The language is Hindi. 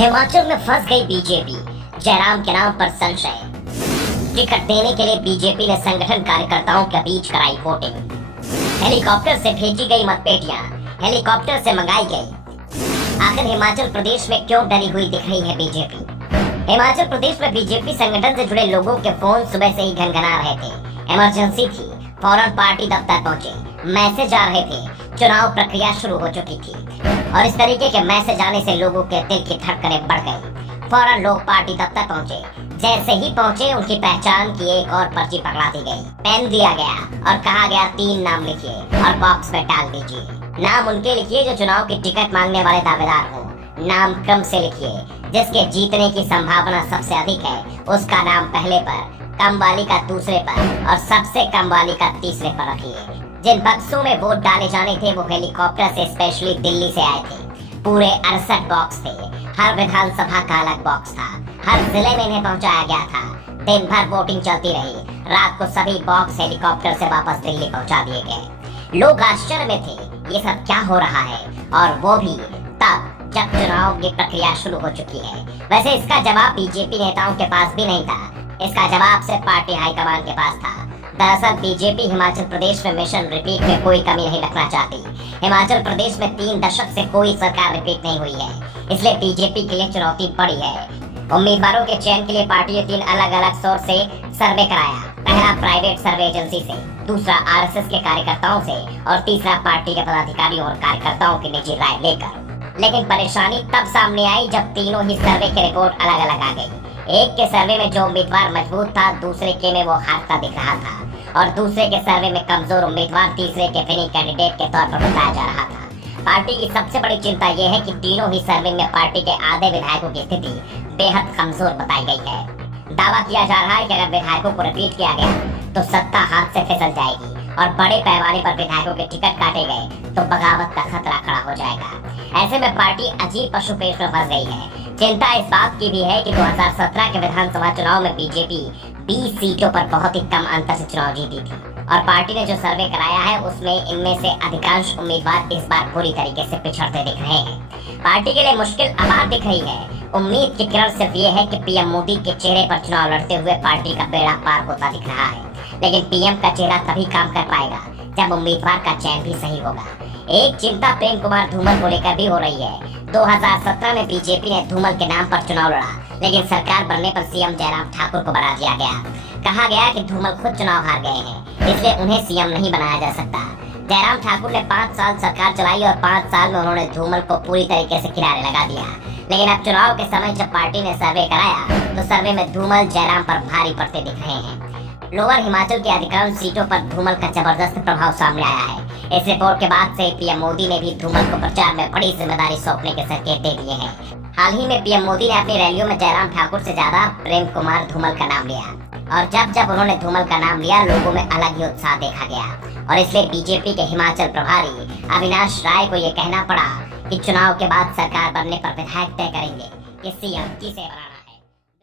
हिमाचल में फंस गई बीजेपी, जयराम के नाम पर संशय। टिकट देने के लिए बीजेपी ने संगठन कार्यकर्ताओं के बीच कराई वोटिंग। हेलीकॉप्टर से भेजी गई मतपेटियां, हेलीकॉप्टर से मंगाई गई। आखिर हिमाचल प्रदेश में क्यों डरी हुई दिख रही है बीजेपी? हिमाचल प्रदेश में बीजेपी संगठन से जुड़े लोगों के फोन सुबह से ही घनघना रहे थे। इमरजेंसी थी, फौरन पार्टी दफ्तर पहुंचे, मैसेज आ रहे थे, चुनाव प्रक्रिया शुरू हो चुकी थी और इस तरीके के मैसेज आने से लोगों के दिल की धड़कनें बढ़ गई। फौरन लोग पार्टी दफ्तर पहुंचे। जैसे ही पहुंचे उनकी पहचान की एक और पर्ची पकड़ा दी गई। पेन दिया गया और कहा गया 3 नाम लिखिए और बॉक्स में डाल दीजिए। नाम उनके लिखिए जो चुनाव की टिकट मांगने वाले दावेदार हो। नाम क्रम से लिखिए, जिसके जीतने की संभावना सबसे अधिक है उसका नाम पहले पर, कम वाली का दूसरे पर और सबसे कम वाली का तीसरे पर रखिए। जिन बक्सों में वोट डाले जाने थे वो हेलीकॉप्टर से स्पेशली दिल्ली से आए थे। पूरे 68 बॉक्स थे। हर विधानसभा का अलग बॉक्स था। हर जिले में इन्हें पहुंचाया गया था। दिन भर वोटिंग चलती रही। रात को सभी बॉक्स हेलीकॉप्टर से वापस दिल्ली पहुंचा दिए गए। लोग आश्चर्य में थे, ये सब क्या हो रहा है, और वो भी तब जब चुनाव की प्रक्रिया शुरू हो चुकी है। वैसे इसका जवाब बीजेपी नेताओं के पास भी नहीं था। इसका जवाब सिर्फ पार्टी हाईकमान के पास था। दरअसल बीजेपी हिमाचल प्रदेश में मिशन रिपीट में कोई कमी नहीं रखना चाहती। हिमाचल प्रदेश में 3 दशक से कोई सरकार रिपीट नहीं हुई है, इसलिए बीजेपी के लिए चुनौती बड़ी है। उम्मीदवारों के चयन के लिए पार्टी ने 3 अलग अलग सोर्स से सर्वे कराया। पहला प्राइवेट सर्वे एजेंसी से, दूसरा आरएसएस के कार्यकर्ताओं से और तीसरा पार्टी के पदाधिकारियों और कार्यकर्ताओं की निजी राय लेकर। लेकिन परेशानी तब सामने आई जब तीनों ही सर्वे की रिपोर्ट अलग अलग आ गई। एक के सर्वे में जो उम्मीदवार मजबूत था, दूसरे के में वो हारता दिख रहा था और दूसरे के सर्वे में कमजोर उम्मीदवार तीसरे के विनिंग कैंडिडेट के तौर पर बताया जा रहा था। पार्टी की सबसे बड़ी चिंता यह है कि तीनों ही सर्वे में पार्टी के आधे विधायकों की स्थिति बेहद कमजोर बताई गई है। दावा किया जा रहा है कि अगर विधायकों को रिपीट किया गया तो सत्ता हाथ से फिसल जाएगी और बड़े पैमाने पर विधायकों के टिकट काटे गए तो बगावत का खतरा खड़ा हो जाएगा। ऐसे में पार्टी अजीब पशुपेश में फंस गई है। चिंता इस बात की भी है कि 2017 के विधानसभा चुनाव में बीजेपी 20 सीटों पर बहुत ही कम अंतर से चुनाव जीती थी और पार्टी ने जो सर्वे कराया है उसमें इनमें से अधिकांश उम्मीदवार इस बार बुरी तरीके से पिछड़ते दिख रहे हैं। पार्टी के लिए मुश्किल अपार दिख रही है। उम्मीद की किरण सिर्फ ये है कि पीएम मोदी के चेहरे पर चुनाव लड़ते हुए पार्टी का बेड़ा पार होता दिख रहा है। लेकिन पीएम का चेहरा तभी काम कर पाएगा जब उम्मीदवार का चयन भी सही होगा। एक चिंता प्रेम कुमार धूमल को लेकर भी हो रही है। 2017 में बीजेपी ने धूमल के नाम पर चुनाव लड़ा, लेकिन सरकार बनने पर सीएम जयराम ठाकुर को बना दिया गया। कहा गया कि धूमल खुद चुनाव हार गए हैं, इसलिए उन्हें सीएम नहीं बनाया जा सकता। जयराम ठाकुर ने 5 साल सरकार चलाई और 5 साल में उन्होंने धूमल को पूरी तरीके से किनारे लगा दिया। लेकिन अब चुनाव के समय जब पार्टी ने सर्वे कराया तो सर्वे में धूमल जयराम पर भारी पड़ते दिख रहे हैं। लोअर हिमाचल की अधिकांश सीटों पर धूमल का जबरदस्त प्रभाव सामने आया है। इस रिपोर्ट के बाद से पीएम मोदी ने भी धूमल को प्रचार में बड़ी जिम्मेदारी सौंपने के संकेत दे दिए हैं। हाल ही में पीएम मोदी ने अपनी रैलियों में जयराम ठाकुर से ज्यादा प्रेम कुमार धूमल का नाम लिया और जब जब उन्होंने धूमल का नाम लिया लोगों में अलग ही उत्साह देखा गया और इसलिए बीजेपी के हिमाचल प्रभारी अविनाश राय को ये कहना पड़ा कि चुनाव के बाद सरकार बनने पर विधायक तय करेंगे कि सीएम किसे बनाना।